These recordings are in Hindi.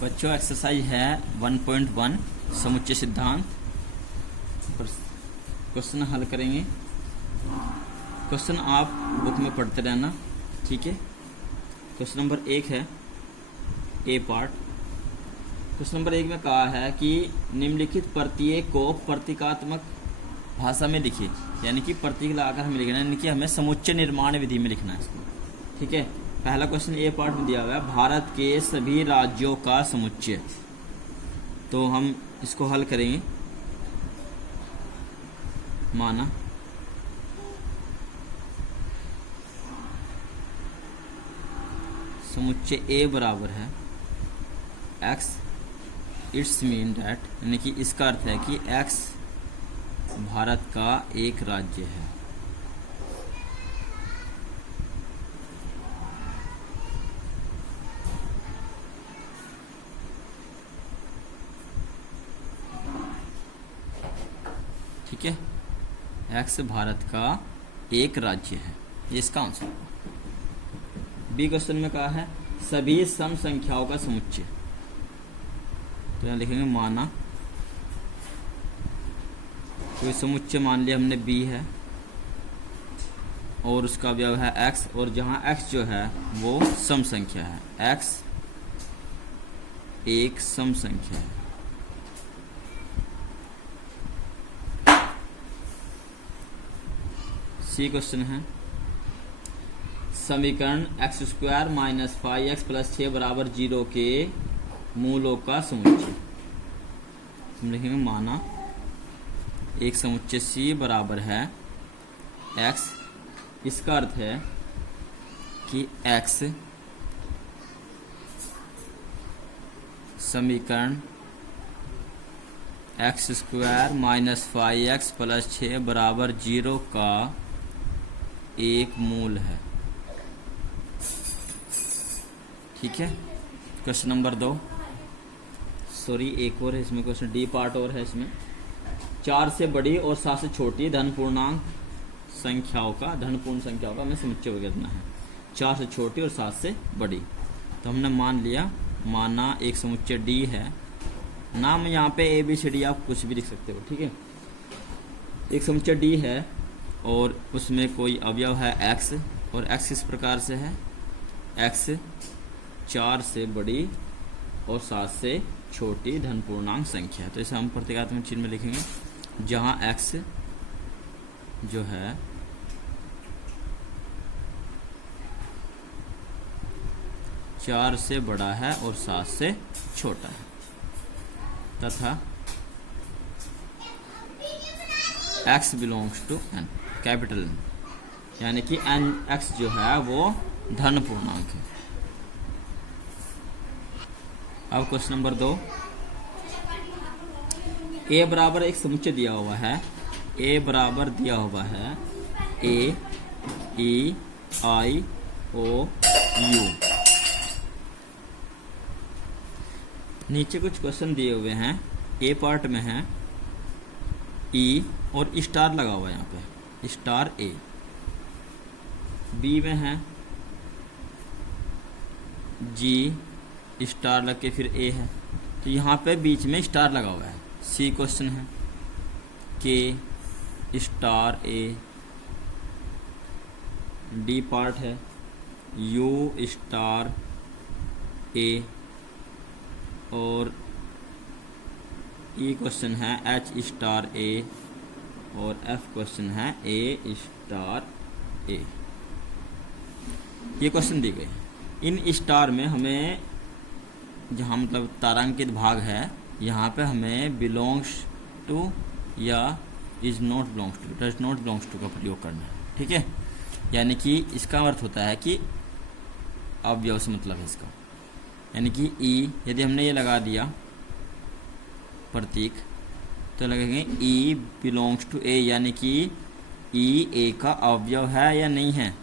बच्चों एक्सरसाइज है 1.1 समुच्चय सिद्धांत पर क्वेश्चन हल करेंगे। क्वेश्चन आप बुक में पढ़ते रहना, ठीक है। क्वेश्चन नंबर 1 है ए पार्ट। क्वेश्चन नंबर 1 में कहा है कि निम्नलिखित प्रत्यय को प्रतीकात्मक भाषा में लिखिए, यानी कि प्रतीक लगाकर हमें लिखना है, यानी कि हमें समुच्चय निर्माण विधि में लिखना है इसको, ठीक है। पहला क्वेश्चन ए पार्ट में दिया हुआ है भारत के सभी राज्यों का समुच्चय, तो हम इसको हल करेंगे। माना समुच्चय ए बराबर है x, इट्स मीन दैट, यानी कि इसका अर्थ है कि x भारत का एक राज्य है। ठीक है, x भारत का एक राज्य है, ये इसका आंसर। बी क्वेश्चन में कहा है सभी सम संख्याओं का समुच्चय, तो यहाँ लिखेंगे माना कोई समुच्चय मान लिया हमने b है और उसका अवयव है x, और जहाँ x जो है वो सम संख्या है, x एक सम संख्या है। सी क्वेश्चन है समीकरण x² माइनस 5x प्लस 6 बराबर 0 के मूलों का समुच्चय। हम लिखेंगे माना एक समुच्चय C बराबर है x, इसका अर्थ है कि x समीकरण x² माइनस 5x प्लस 6 बराबर 0 का एक मूल है, ठीक है। क्वेश्चन नंबर 2, सॉरी एक और है इसमें, क्वेश्चन डी पार्ट और है इसमें। 4 से बड़ी और 7 से छोटी धन पूर्णांक संख्याओं का, धन पूर्ण संख्याओं का हमें समुच्चय वगैरह है। 4 से छोटी और 7 से बड़ी, तो हमने मान लिया, माना एक समुच्चय डी है। नाम यहाँ पे ABCD आप कुछ भी लिख सकते हो, ठीक है। एक समुच्चय डी है और उसमें कोई अवयव है x, और x किस प्रकार से है, x 4 से बड़ी और 7 से छोटी धन पूर्णांक संख्या है। तो इसे हम प्रतीकात्मक चिन्ह में लिखेंगे, जहाँ x जो है चार से बड़ा है और 7 से छोटा है, तथा x belongs to n, capital N, यानी कि x जो है वो धन पूर्णांक है। अब क्वेश्चन नंबर 2, a बराबर एक समुच्चय दिया हुआ है, a बराबर दिया हुआ है a e i o u। नीचे कुछ क्वेश्चन दिए हुए हैं, a पार्ट में है e और स्टार लगा हुआ है यहाँ पे, स्टार a। b में है g स्टार लग के फिर a है, तो यहाँ पे बीच में स्टार लगा हुआ है। सी क्वेश्चन है k star a। D part है u स्टार a, और ई क्वेश्चन है h स्टार a, और एफ क्वेश्चन है a स्टार a। ये क्वेश्चन दी गए। इन स्टार में हमें जहाँ मतलब तारांकित भाग है, यहाँ पे हमें बिलोंग्स टू या is not belongs to, does not belongs to का प्रयोग करना है, ठीक है। यानी कि इसका अर्थ होता है कि अवयव से मतलब है इसका, यानी कि ई, यदि हमने ये लगा दिया प्रतीक, तो लगेंगे ई बिलोंग्स टू ए, यानी कि ई ए का अवयव है या नहीं है।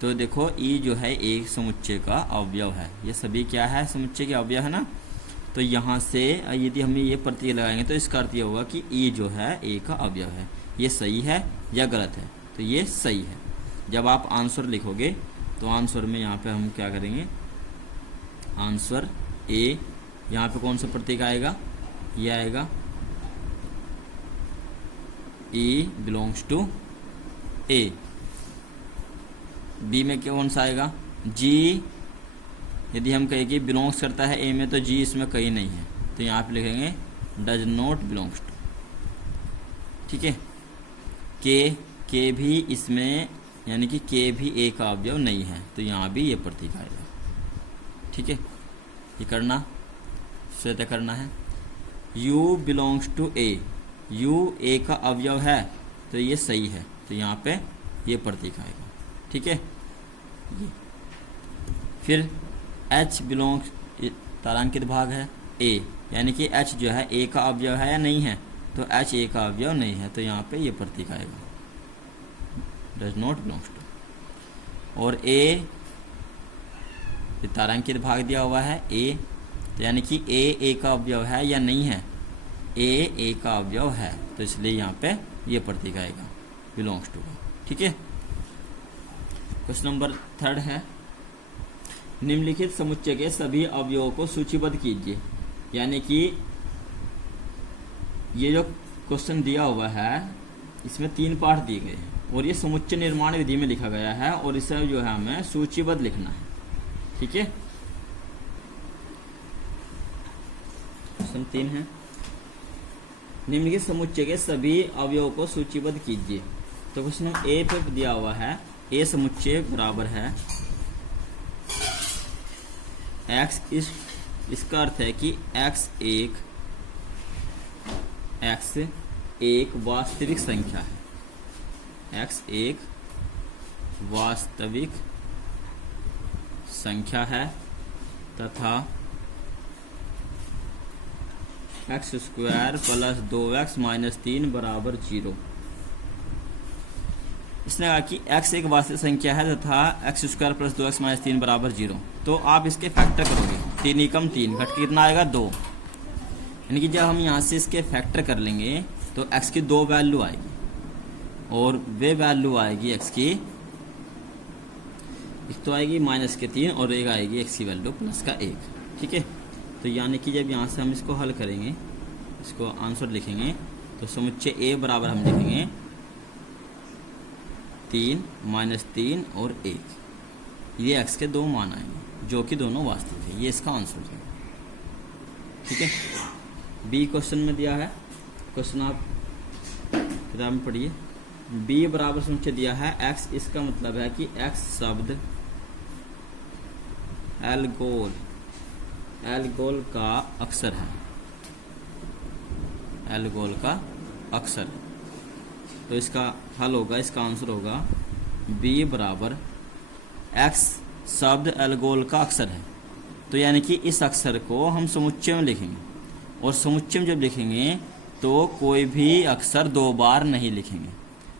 तो देखो ई जो है एक समुच्चय का अवयव है, ये सभी क्या है, समुच्चय के अवयव है ना। तो यहाँ से यदि हम ये प्रतीक लगाएंगे तो इसका अर्थ ये होगा कि ई जो है ए का अवयव है। ये सही है या गलत है, तो ये सही है। जब आप आंसर लिखोगे तो आंसर में यहाँ पे हम क्या करेंगे, आंसर ए यहाँ पे कौन सा प्रतीक आएगा, ये आएगा E belongs to A। B में कौन सा आएगा, G, यदि हम कहें कि बिलोंग्स करता है A में तो G इसमें कहीं नहीं है, तो यहाँ पे लिखेंगे डज नॉट बिलोंग्स टू। ठीक है, के भी इसमें, यानी कि के भी A का अवयव नहीं है, तो यहाँ भी ये प्रतीक आएगा। ठीक है, ये करना स्वतः करना है। U belongs to A, U A का अवयव है तो ये सही है, तो यहाँ पे ये प्रतीक आएगा। ठीक है, ये फिर H बिलोंग्स, तारांकित भाग है A, यानी कि H जो है A का अवयव है या नहीं है, तो H A का अवयव नहीं है, तो यहाँ पे ये प्रतीक आएगा डज नॉट बिलोंग्स टू। और A, तारांकित भाग दिया हुआ है A, तो यानी कि A का अवयव है या नहीं है, A का अवयव है, तो इसलिए यहाँ पे ये प्रतीक आएगा बिलोंग्स टू का। ठीक है, क्वेश्चन नंबर 3 है, निम्नलिखित समुच्चय के सभी अवयवों को सूचीबद्ध कीजिए। यानी कि ये जो क्वेश्चन दिया हुआ है इसमें 3 पार्ट दिए गए हैं और ये समुच्चय निर्माण विधि में लिखा गया है और इसे जो है हमें सूचीबद्ध लिखना है। ठीक है, क्वेश्चन 3 है, निम्नलिखित समुच्चय के सभी अवयवों को सूचीबद्ध कीजिए। तो क्वेश्चन A पे दिया हुआ है A समुच्चय बराबर है x, इसका अर्थ है कि x एक वास्तविक संख्या है, x एक वास्तविक संख्या है तथा x square plus 2x minus 3 बराबर 0। इसने कहा कि x एक वास्तविक संख्या है तथा x square plus 2x minus 3 बराबर 0। तो आप इसके फैक्टर करोगे, 3 एकम 3 घट के कितना आएगा 2, यानी कि जब हम यहाँ से इसके फैक्टर कर लेंगे तो x की 2 वैल्यू आएगी और वे वैल्यू आएगी x की, एक तो आएगी माइनस के 3 और एक आएगी x की वैल्यू प्लस का 1। ठीक है, तो यानी कि जब यहाँ से हम इसको हल करेंगे, इसको आंसर लिखेंगे, तो समुच्चय A बराबर हम लिखेंगे 3 माइनस 3 और 1। ये x के 2 मान आएंगे जो कि दोनों वास्तविक है, ये इसका आंसर है। ठीक है, बी क्वेश्चन में दिया है, क्वेश्चन आप किताब में पढ़िए। बी बराबर समुच्चय दिया है x, इसका मतलब है कि x शब्द एल्गोल का अक्षर है, एल्गोल का अक्षर है। तो इसका हल होगा, इसका आंसर होगा b बराबर x शब्द एल्गोल का अक्षर है। तो यानी कि इस अक्षर को हम समुच्चय में लिखेंगे और समुच्चय में जब लिखेंगे तो कोई भी अक्षर 2 बार नहीं लिखेंगे,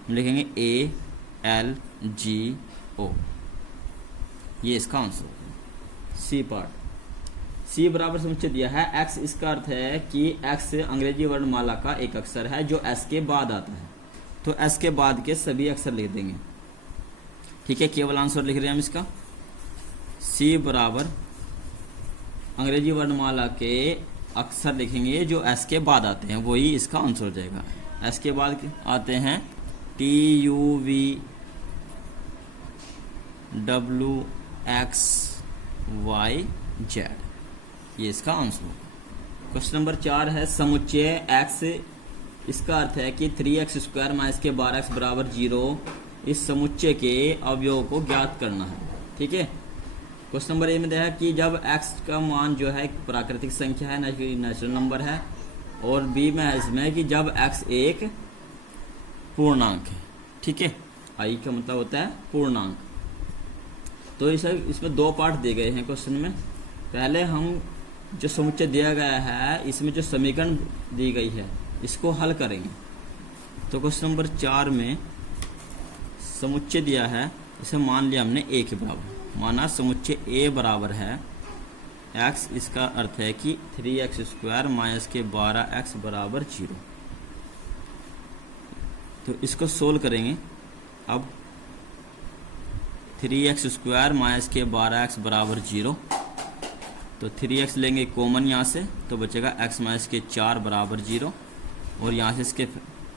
हम लिखेंगे A L G O, ये इसका आंसर होगा। सी पार्ट, सी बराबर समुच्चय दिया है x, इसका अर्थ है कि x अंग्रेजी वर्णमाला का एक अक्षर है जो s के बाद आता है, तो s के बाद के सभी अक्षर लिख देंगे। ठीक है, केवल आंसर लिख रहे हैं हम इसका। सी बराबर अंग्रेजी वर्णमाला के अक्षर लिखेंगे जो s के बाद आते हैं, वही इसका आंसर हो जाएगा। s के बाद आते हैं T U V W X Y Z, ये इसका आंसर होगा। क्वेश्चन नंबर 4 है, समुच्चय x, इसका अर्थ है कि 3x स्क्वायर माइनस के 12x बराबर 0, इस समुच्चय के अवयवों को ज्ञात करना है। ठीक है, क्वेश्चन नंबर ए में दिया है कि जब x का मान जो है प्राकृतिक संख्या है, नेचुरल नंबर है, और बी में है इसमें कि जब x एक पूर्णांक है। ठीक है, आई का मतलब होता है पूर्णांक। तो इसमें 2 पार्ट दिए गए हैं क्वेश्चन में। पहले हम जो समुच्चय दिया गया है, इसमें जो समीकरण दी गई है, इसको हल करेंगे। तो क्वेश्चन नंबर 4 में समुच्चय दिया है, इसे मान लिया हमने a के बराबर, माना समुच्चय a बराबर है x, इसका अर्थ है कि 3x स्क्वायर माइनस के 12x बराबर 0। तो इसको सोल्व करेंगे। अब 3x स्क्वायर माइनस के 12x बराबर 0, तो 3x लेंगे कॉमन यहाँ से, तो बचेगा x माइनस के 4 बराबर 0। और यहाँ से इसके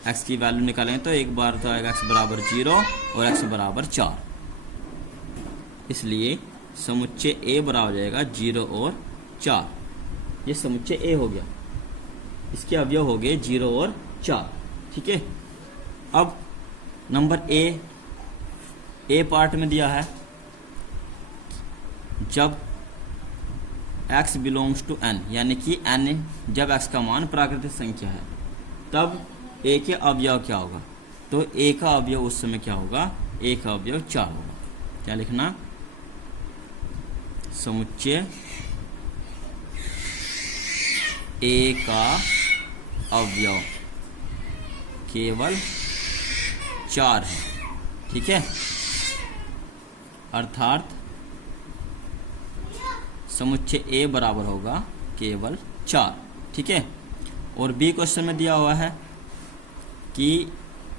x की वैल्यू निकालेंगे तो एक बार तो आएगा x बराबर 0 और x बराबर 4। इसलिए समुच्चय A बराबर हो जाएगा 0 और 4। ये समुच्चय A हो गया, इसके अवयव हो गए 0 और 4। ठीक है। अब नंबर ए पार्ट में दिया है, जब x बिलोंग्स टू n, यानी कि n जब x का मान प्राकृतिक संख्या है, तब a के अवयव क्या होगा? तो a का अवयव उस समय क्या होगा? a का अवयव 4 होगा। क्या लिखना? समुच्चय a का अवयव केवल 4 है। ठीक है, अर्थात समुच्चय A बराबर होगा केवल 4। ठीक है। और बी क्वेश्चन में दिया हुआ है कि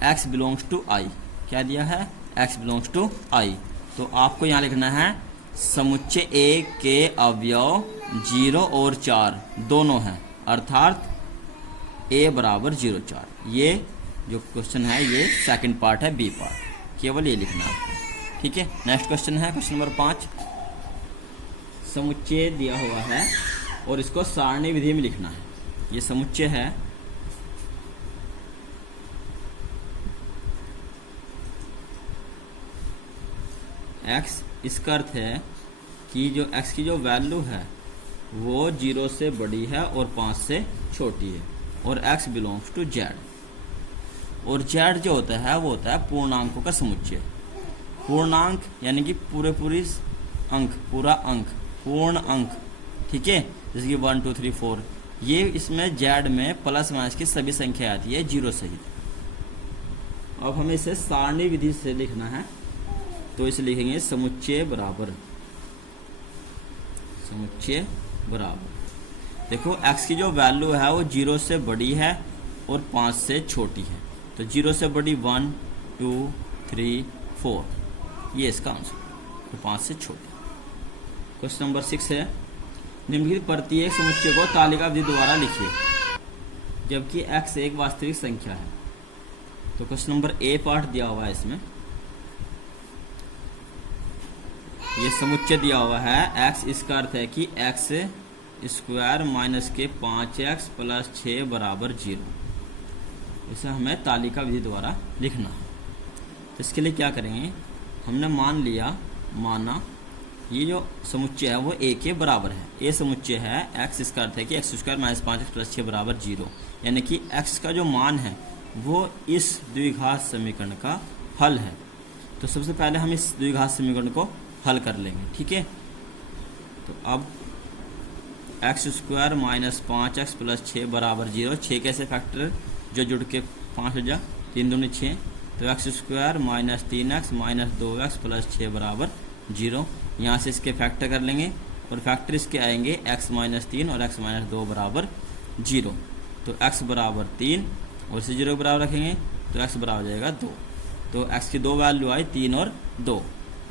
x बिलोंग्स टू i। क्या दिया है? x belongs to i। तो आपको यहाँ लिखना है समुच्चय A के अवयव 0 और 4 दोनों हैं, अर्थात A बराबर 0 4। ये जो क्वेश्चन है ये सेकंड पार्ट है, बी पार्ट, केवल ये लिखना है। ठीक है। नेक्स्ट क्वेश्चन है क्वेश्चन नंबर 5। समुच्चय दिया हुआ है और इसको सारणी विधि में लिखना है। ये समुच्चय है, x, इसका अर्थ है कि जो x की जो वैल्यू है वो 0 से बड़ी है और 5 से छोटी है, और x बिलोंग्स टू z। और z जो होता है वो होता है पूर्णांकों का समुच्चय। पूर्णांक यानी कि पूरे अंक, पूरा अंक, पूर्ण अंक। ठीक है, जैसे कि 1 2 3 4। ये इसमें z में प्लस माइनस की सभी संख्या आती है 0 सहित। अब हमें इसे सारणी विधि से लिखना है, तो इसे लिखेंगे समुच्चय बराबर, समुच्चय बराबर। देखो x की जो वैल्यू है वो 0 से बड़ी है और 5 से छोटी है। तो 0 से बड़ी 1 2 3 4, ये इसका आंसर, तो 5 से छोटी। क्वेश्चन नंबर 6 है, निम्नलिखित प्रत्येक समुच्चय को तालिका विधि द्वारा लिखिए जबकि x एक वास्तविक संख्या है। तो क्वेश्चन नंबर ए पार्ट दिया हुआ है, इसमें ये समुच्चय दिया हुआ है x, इसका अर्थ है कि x स्क्वायर माइनस के 5x प्लस 6 बराबर 0। इसे हमें तालिका विधि द्वारा लिखना है। तो इसके लिए क्या करेंगे? हमने माना ये जो समुच्चय है वो a के बराबर है। a समुच्चय है x, इसका अर्थ है कि x square minus 5x plus 6 बराबर 0, यानी कि x का जो मान है वो इस द्विघात समीकरण का हल है। तो सबसे पहले हम इस द्विघात समीकरण को हल कर लेंगे। ठीक है। तो अब x square minus 5x plus 6 बराबर 0, 6 कैसे फैक्टर जो जुड़ के 5 हो जा, 3 दूनी 6। तो x square minus 3x minus 2x plus 6 बराबर 0। यहाँ से इसके फैक्टर कर लेंगे और फैक्टर इसके आएंगे x माइनस 3 और x माइनस 2 बराबर 0। तो x बराबर 3 और इसे 0 बराबर रखेंगे तो x बराबर हो जाएगा 2। तो x की दो वैल्यू आई 3 और 2,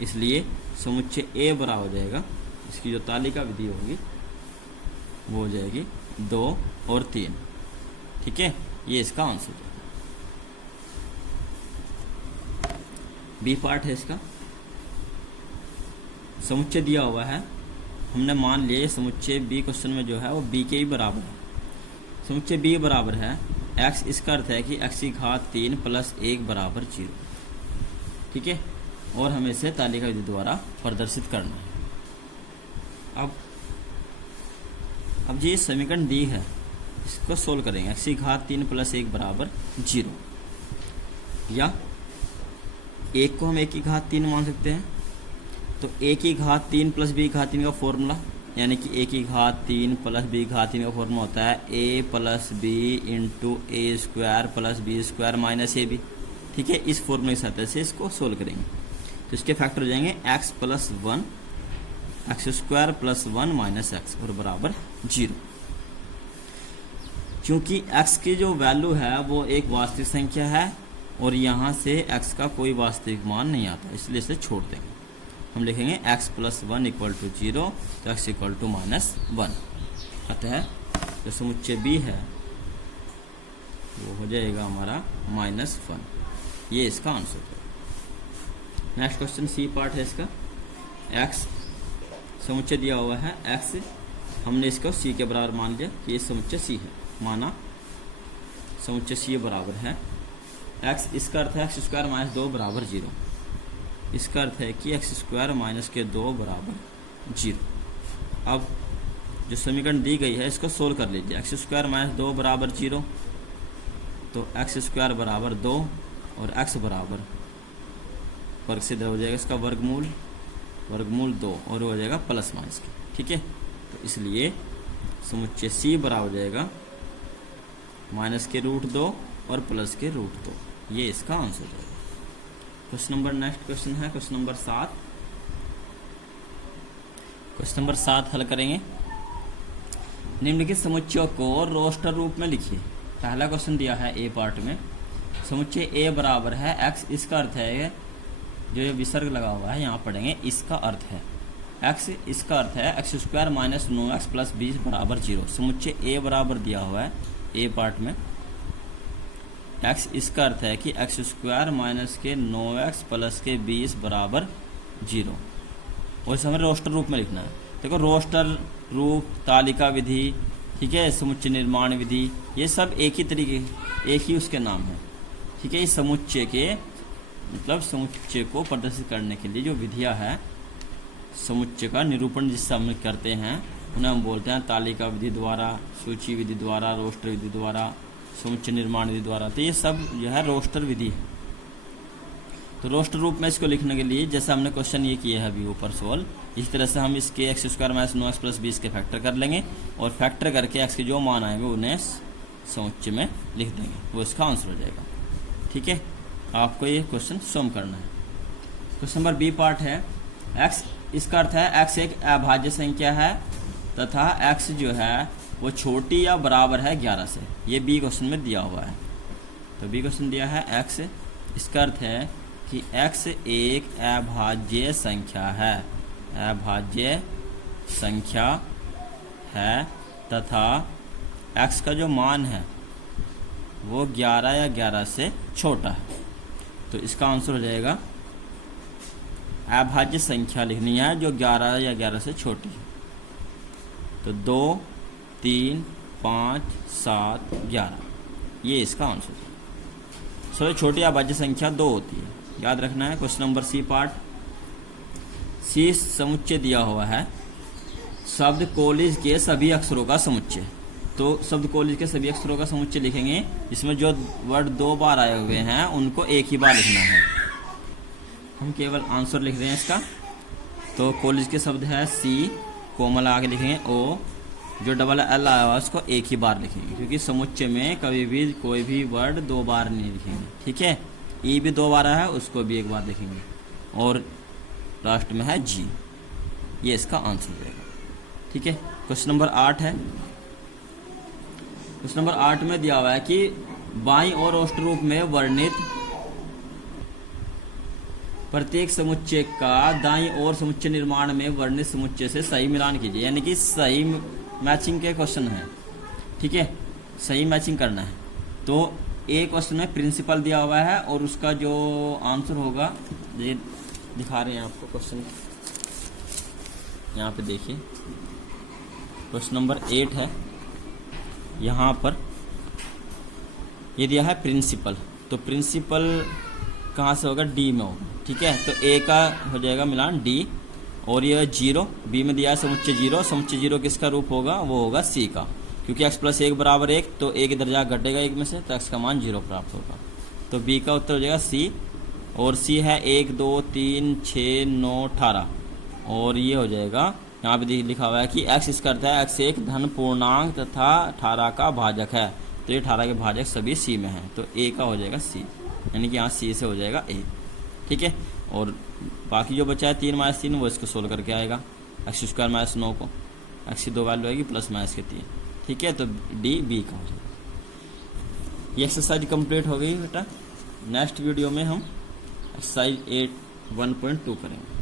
इसलिए समुच्चय A बराबर हो जाएगा, इसकी जो तालिका विधि होगी वो हो जाएगी 2 और 3। ठीक है, ये इसका आंसर है। बी पार्ट है इसका, समुच्चय दिया हुआ है, हमने मान लिया समुच्चय बी क्वेश्चन में जो है वो बी के ही बराबर है। समुच्चय बी बराबर है x, इसका अर्थ है कि x की घात 3 प्लस 1 बराबर 0। ठीक है, और हमें इसे तालिका विधि द्वारा प्रदर्शित करना है। अब ये समीकरण दी है, इसको सोल्व करेंगे। x की घात 3 प्लस 1 बराबर 0, या 1 को हम 1 की घात 3 मान सकते हैं। तो a की घात 3 प्लस b की घात 3 का फॉर्मूला, यानी कि a की घात 3 प्लस b की घात 3 का फॉर्मूला होता है a plus B into A square plus B square minus A B. ठीक है, इस फॉर्मूले की सहायता से इसको सोल्व करेंगे। तो इसके फैक्टर हो जाएंगे x plus 1, x square plus 1 minus x और बराबर 0। क्योंकि x की जो वैल्यू है वो एक वास्तविक संख्या है और यहाँ से x का कोई वास्तविक मान नहीं आता, इसलिए इसे छोड़ देंगे। हम लिखेंगे x प्लस 1 इक्वल टू 0, तो x इक्वल टू -1। अतः जो समुच्चय b है वो हो जाएगा हमारा -1। ये इसका आंसर है। नेक्स्ट क्वेश्चन सी पार्ट है इसका। x समुच्चय दिया हुआ है, x हमने इसको c के बराबर मान लिया कि ये समुच्चय c है। माना समुच्चय c बराबर है x, इसका अर्थ है x² - 2 बराबर 0। इसका अर्थ है कि x² - 2 बराबर 0। अब जो समीकरण दी गई है इसको सोल्व कर लीजिए। x² - 2 बराबर 0, तो x² बराबर 2 और x बराबर वर्ग से हो जाएगा इसका वर्गमूल 2 और हो जाएगा प्लस माइनस के। ठीक है, तो इसलिए समुच्चय c बराबर हो जाएगा -√2 और +√2। ये इसका आंसर है। क्वेश्चन नंबर नेक्स्ट क्वेश्चन है क्वेश्चन नंबर 7। क्वेश्चन नंबर 7 हल करेंगे। निम्नलिखित समुच्चयों को रोस्टर रूप में लिखिए। पहला क्वेश्चन दिया है ए पार्ट में, समुच्चय ए बराबर है x, इसका अर्थ है जो ये विसर्ग लगा हुआ है यहाँ पढ़ेंगे, इसका अर्थ है x, इसका अर्थ है x² - 9x + 20 बराबर 0। समुच्चय ए बराबर दिया हुआ है ए पार्ट में x, इसका अर्थ है कि x² - 9x + 20 बराबर 0। और इसे हमें रोस्टर रूप में लिखना है। देखो रोस्टर रूप, तालिका विधि, ठीक है, समुच्चय निर्माण विधि, ये सब एक ही तरीके, एक ही उसके नाम है। ठीक है, इस समुच्चय के मतलब समुच्चय को प्रदर्शित करने के लिए जो विधियां है, समुच्चय का निरूपण जिससे हम करते हैं उन्हें हम बोलते हैं तालिका विधि द्वारा, सूची विधि द्वारा, रोस्टर विधि द्वारा, समुच्चय निर्माण विधि द्वारा। तो ये सब जो है रोस्टर विधि है। तो रोस्टर रूप में इसको लिखने के लिए जैसा हमने क्वेश्चन ये किया है अभी ऊपर सोल्व, इस तरह से हम इसके x² - 9x + 20 के फैक्टर कर लेंगे और फैक्टर करके x के जो मान आएंगे उन्हें समुच्चय में लिख देंगे, वो इसका आंसर हो जाएगा। ठीक है, आपको ये क्वेश्चन सॉल्व करना है। क्वेश्चन नंबर बी पार्ट है x, इसका अर्थ है x एक अभाज्य संख्या है तथा x जो है वो छोटी या बराबर है 11 से। ये बी क्वेश्चन में दिया हुआ है। तो बी क्वेश्चन दिया है x, इसका अर्थ है कि x एक अभाज्य संख्या है, अभाज्य संख्या है तथा x का जो मान है वो 11 या 11 से छोटा है। तो इसका आंसर हो जाएगा अभाज्य संख्या लिखनी है जो 11 या 11 से छोटी है। तो 2, 3, 5, 7, 11 ये इसका आंसर है। सबसे छोटी अभाज्य संख्या 2 होती है, याद रखना है। Question number C part. C समुच्चय दिया हुआ है शब्द कोलिज के सभी अक्षरों का समुच्चय। तो शब्द कोलिज के सभी अक्षरों का समुच्चय लिखेंगे, इसमें जो वर्ड 2 बार आए हुए हैं उनको एक ही बार लिखना है। हम केवल आंसर लिख रहे हैं इसका। तो कॉलेज के शब्द है सी, कोमल आगे लिखेंगे ओ, जो डबल एल आया हुआ उसको एक ही बार लिखेंगे, क्योंकि समुच्चय में कभी भी कोई भी वर्ड 2 बार नहीं लिखेंगे। ठीक है, ई भी 2 बार आया है उसको भी 1 बार लिखेंगे। और लास्ट में है जी, ये इसका आंसर रहेगा। ठीक है, क्वेश्चन नंबर 8 है। क्वेश्चन नंबर 8 में दिया हुआ है कि बाईं और रोस्टर रूप में वर्णित प्रत्येक समुच्चय का दाईं ओर समुच्चय निर्माण में वर्णित समुच्चय से सही मिलान कीजिए। यानी कि सही मैचिंग के क्वेश्चन है। ठीक है, सही मैचिंग करना है। तो एक क्वेश्चन में प्रिंसिपल दिया हुआ है और उसका जो आंसर होगा ये दिखा रहे हैं आपको क्वेश्चन, यहाँ पे देखिए। क्वेश्चन नंबर 8 है, यहाँ पर ये दिया है प्रिंसिपल। तो प्रिंसिपल कहाँ से होगा? डी में होगा। ठीक है, तो ए का हो जाएगा मिलान डी, और ये 0 बी में दिया है समुच्चय 0। समुच्चय 0 किसका रूप होगा? वो होगा सी का, क्योंकि x + 1 = 1, तो 1 इधर जा घटेगा 1 में से, तो x का मान 0 प्राप्त होगा। तो बी का उत्तर हो जाएगा सी, और सी है 1, 2, 3, 6, 9, 18, और ये हो जाएगा यहाँ पे लिखा हुआ है कि x इसका अर्थ है x एक धन पूर्णांक तथा 18 का भाजक है। तो ये 18 के भाजक सभी सी में हैं, तो a का हो जाएगा सी, यानी कि यहाँ सी से हो जाएगा a। ठीक है, और बाकी जो बचा है 3 - 3 वो इसको सोल्व करके आएगा। x² - 9 को x की 2 वैल्यू आएगी प्लस - के 3। ठीक है, तो डी बी का हो जाएगा। ये एक्सरसाइज कंप्लीट हो गई बेटा। नेक्स्ट वीडियो में हम एक्सरसाइज 8 1.2 करेंगे।